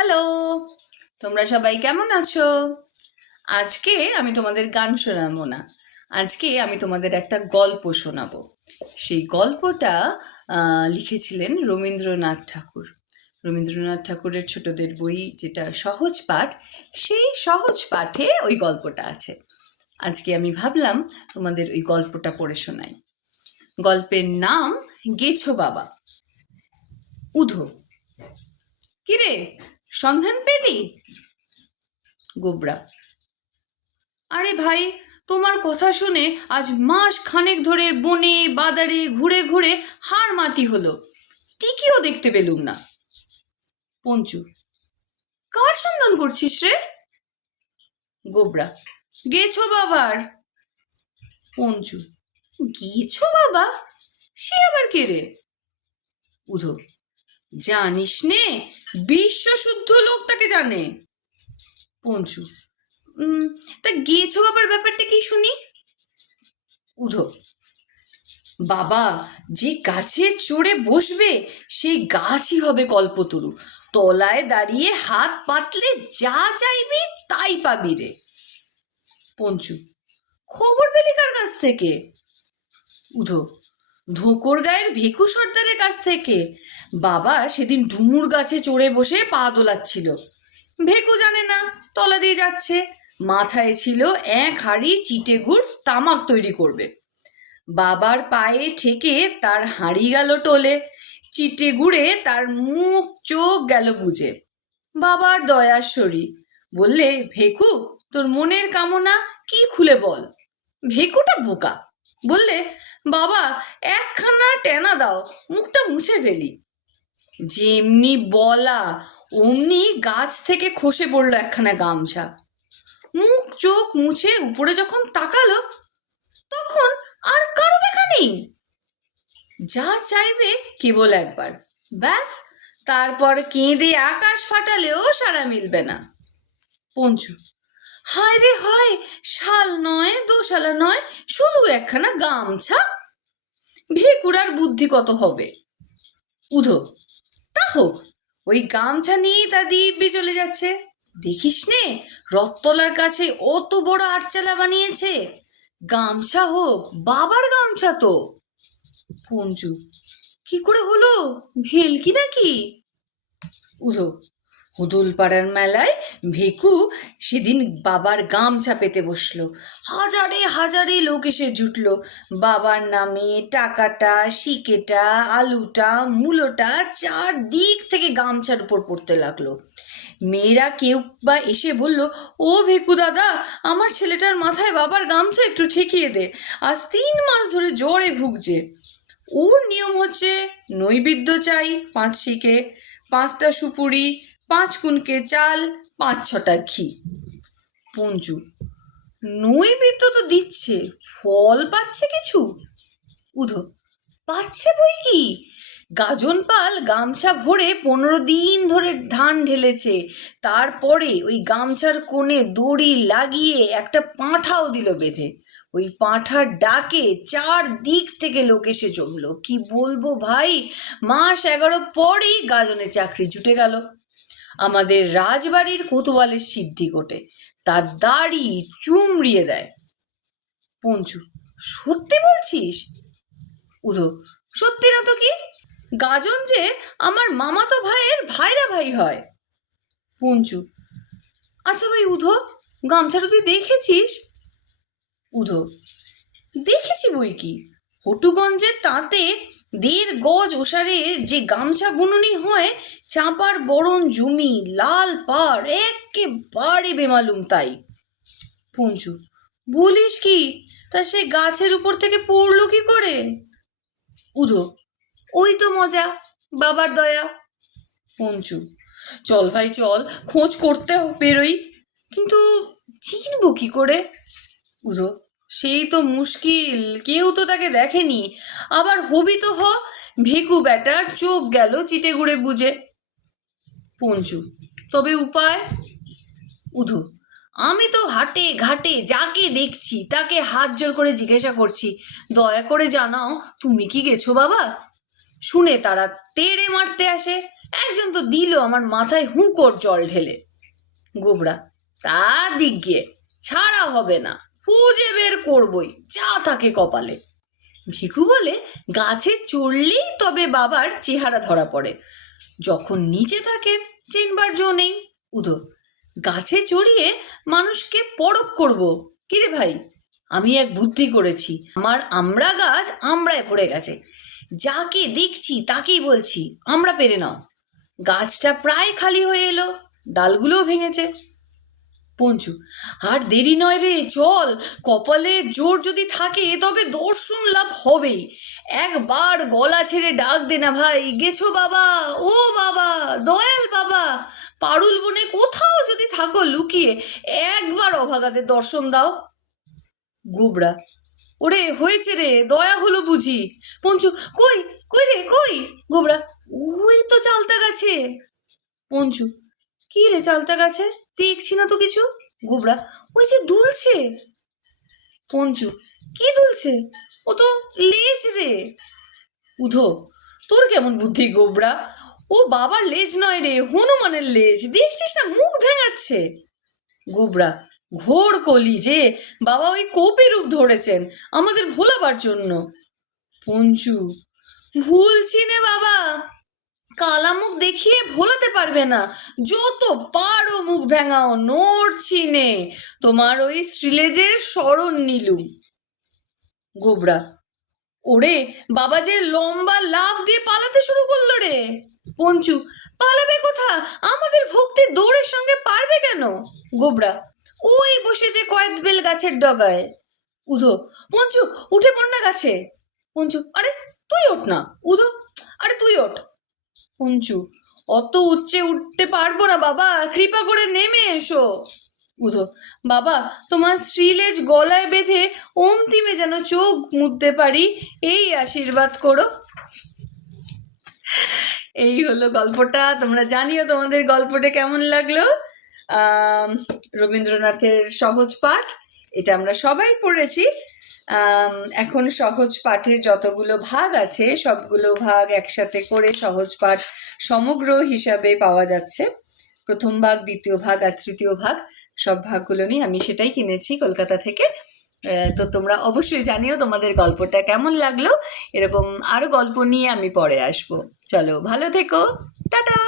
Hello, তোমরা সবাই কেমন আছো? আজকে আমি তোমাদের গান শোনাবো না। আজকে আমি তোমাদের একটা গল্প শোনাবো। সেই গল্পটা লিখেছিলেন রবীন্দ্রনাথ ঠাকুর। রবীন্দ্রনাথ ঠাকুরের ছোটদের বই যেটা সহজ পাঠ, সেই সহজ পাঠে ওই গল্পটা আছে। আজকে আমি ভাবলাম তোমাদের ওই গল্পটা পড়ে শোনাই। গল্পের নাম গেছো বাবা। উধো, কিরে, সন্ধান পেলি? গোবরা: আরে ভাই, তোমার কথা শুনে আজ মাস খানেক ধরে বনে বাদারে ঘুরে ঘুরে হাড় মাটি হলো, টিকিও দেখতে পেলুম না। পঞ্চু: কার সন্ধান করছিস রে? গোবরা: গেছো বাবার। পঞ্চু: গেছো বাবা? সে আবার কে রে? উধো: জানিস নে, বিশ্ব শুদ্ধ লোক তাকে জানে। পঞ্চু: তা গেছো বাবার ব্যাপারটা কি শুনি। উধো: বাবা যে গাছে চড়ে বসবে সেই গাছই হবে কল্পতরু, তলায় দাঁড়িয়ে হাত পাতলে যা চাইবি তাই পাবি রে। পঞ্চু: খবর পেলি কার কাছ থেকে? উধো: ধোঁকর গায়ের ভেকু সর্দারের কাছ থেকে। বাবা সেদিন ডুমুর গাছে চড়ে বসে পা দোলাচ্ছিল, ভেকু জানে না তলা দিয়ে যাচ্ছে, মাথায় ছিল এক হাঁড়ি চিটে গুড় তামাক তৈরি করবে। বাবার পায়ে ঠেকে তার হাঁড়ি গেল টলে, চিটে গুড়ে তার মুখ চোখ গেল বুঝে। বাবার দয়ার শরীর বললে, ভেকু তোর মনের কামনা কি খুলে বল। ভেকুটা বোকা, বললে, বাবা একখানা টেনা দাও, মুখটা মুছে ফেলি। যেমনি বলা অমনি গাছ থেকে খসে পড়লো একখানা গামছা। মুখ চোখ মুছে উপরে যখন তাকালো তখন আর কারো দেখা নেই। যা চাইবে কেবল একবার, ব্যাস, তারপর কেঁদে আকাশ ফাটালেও সাড়া মিলবে না। পঞ্চু: হায় রে হায়, শাল নয় দোশালা নয়, শুধু একখানা গামছা, ভেকুড়ার বুদ্ধি কত হবে। উধো: তা হোক, ওই গামছা নিয়েই তা দিব্যি চলে যাচ্ছে। দেখিস নে, রথতলার কাছে অত বড় আটচালা বানিয়েছে। গামছা হোক, বাবার গামছা তো। পঞ্চু: কি করে হলো, ভেলকি নাকি? উধো: হুদুলপাড়ার মেলায় ভেকু সেদিন বাবার গামছা পেতে বসলো, হাজারে হাজারে লোক এসে জুটলো। বাবার নামে টাকাটা, শিকেটা, আলুটা, মূলোটা চারদিক থেকে গামছার উপর পড়তে লাগলো। মেয়েরা কেউ বা এসে বলল, ও ভেকু দাদা, আমার ছেলেটার মাথায় বাবার গামছা একটু ঠেকিয়ে দে, আজ 3 মাস ধরে জ্বরে ভুগছে। ওর নিয়ম হচ্ছে নৈবেদ্য চাই 5 শিকে, 5টা সুপুরি, 5 কুনকে চাল, 5-6টা ঘি। পঞ্চু: নৈবেদ্য তো দিচ্ছে, ফল পাচ্ছে কিছু? উধো: পাচ্ছে বই কি, গাজন পাল গামছা ভরে 15 দিন ধরে ধান ঢেলেছে, তারপরে ওই গামছার কোণে দড়ি লাগিয়ে একটা পাঁঠাও দিল বেঁধে। ওই পাঁঠার ডাকে 4 দিক থেকে লোক এসে জমলো। কি বলবো ভাই, মাস 11 পরেই গাজনের চাকরি জুটে গেল। আমাদের রাজবাড়ির কোতোয়ালের সিদ্ধি কোটে, তার দাড়ি চুমড়িয়ে দেয়। পঞ্চু: সত্যি বলছিস? উধো: সত্যি না তো কি, গাজন যে আমার মামাতো ভাইয়ের ভাইরা ভাই হয়। পঞ্চু: আচ্ছা ভাই উধো, গামছাটা তুই দেখেছিস? উধো: দেখেছি বই কি, হটুগঞ্জের তাঁতে 1.5 গজ ওসারে যে গামছা বুননি হয়, চাঁপার বরণ জমি, লাল পাড়, একেবারে বেমালুম তাই। পঞ্চু: বলিস কি, তা সে গাছের উপর থেকে পড়লো কি করে? উধো: ওই তো মজা, বাবার দয়া। পঞ্চু: চল ভাই চল, খোঁজ করতে বেরোই, কিন্তু চিনবো কি করে? উধো: সেই তো মুশকিল, কেউ তো তাকে দেখেনি, আবার হবি তো হ, ভেকু ব্যাটার চোখ গেল চিটে গুড়ে বুঝে। পঞ্চু: তবে উপায়? উধো: আমি তো হাটে ঘাটে যাকে দেখছি তাকে হাত জোর করে জিজ্ঞাসা করছি, দয়া করে জানাও তুমি কি গেছো বাবা। শুনে তারা তেড়ে মারতে আসে, একজন তো দিল আমার মাথায় হুঁকোর জল ঢেলে। গোবরা: তা দিক গিয়ে, ছাড়া হবে না, খুঁজে বের করবই যা থাকে কপালে। ভিখু বলে, গাছে চড়লেই তবে বাবার চেহারা ধরা পড়ে, যখন নিচে থাকে চিনবার জো নেই। উদো: গাছে চড়িয়ে মানুষকে পরখ করব? কিরে ভাই, আমি এক বুদ্ধি করেছি। আমার আমড়া গাছ আমড়ায় ভরে গেছে, যাকে দেখছি তাকেই বলছি আমরা পেরে নাও। গাছটা প্রায় খালি হয়ে এলো, ডালগুলোও ভেঙেছে। পঞ্চু: আর দেরি নয় রে, চল, কপালে জোর যদি থাকে তবে দর্শন লাভ হবেই। একবার গলা ছেড়ে ডাক দে না ভাই, গেছো বাবা, ও বাবা, দয়াল বাবা, পারুল বনে কোথাও যদি থাকো লুকিয়ে, একবার অভাগাদের দর্শন দাও। গোবরা: ওরে হয়েছে রে, দয়া হলো বুঝি। পঞ্চু: কই কই রে, কই? গোবরা: ওই তো চালতা গাছে। পঞ্চু: কি রে চালতা গাছে, দেখছি না তো কিছু। গোবরা: ওই যে দুলছে। পঞ্চু: কি দুলছে? ও তো লেজ রে। উধো: তোর কেমন বুদ্ধি গোবরা, ও বাবার লেজ নয় রে, হনুমানের লেজ, দেখছিস না মুখ ভেঙাচ্ছে। গোবরা: ঘোর কলি যে, বাবা ওই কোপি রূপ ধরেছেন আমাদের ভোলাবার জন্য। পঞ্চু: ভুলছি নে বাবা, কালা মুখ দেখিয়ে ভোলাতে পারবে না, যত পারো মুখ ভেঙাও, নড়ছি নে, তোমার ওই শ্রীলেজের স্মরণ নিলুম। গোবরা: ওরে বাবা যে লম্বা লাফ দিয়ে পালাতে শুরু করলো রে। পঞ্চু: পালাবে কোথা, আমাদের ভক্তির দৌড়ের সঙ্গে পারবে কেন? গোবরা: ওই বসেছে কয়েক বেল গাছের ডগায়। উধো: পঞ্চু উঠে পড় না গাছে। পঞ্চু: আরে তুই ওঠ না। উধো: আরে তুই ওঠ। পঞ্চু: অত উচ্চে উঠতে পারবো না বাবা, কৃপা করে নেমে এসো। উধো: বাবা তোমার শ্রীলেজ গলায় বেঁধে অন্তিমে যেন চোখ মুদতে পারি, এই আশীর্বাদ করো। এই হলো গল্পটা। তোমরা জানিও তোমাদের গল্পটা কেমন লাগলো। রবীন্দ্রনাথের সহজ পাঠ, এটা আমরা সবাই পড়েছি। এখন সহজ পাঠের যতগুলো ভাগ আছে সবগুলো ভাগ একসাথে করে সহজ পাঠ সমগ্র হিসাবে পাওয়া যাচ্ছে। প্রথম ভাগ, দ্বিতীয় ভাগ আর তৃতীয় ভাগ, সব ভাগগুলো নিয়ে আমি সেটাই কিনেছি কলকাতা থেকে। তো তোমরা অবশ্যই জানিও তোমাদের গল্পটা কেমন লাগলো। এরকম আরো গল্প নিয়ে আমি পরে আসবো। চলো, ভালো থেকো, টাটা।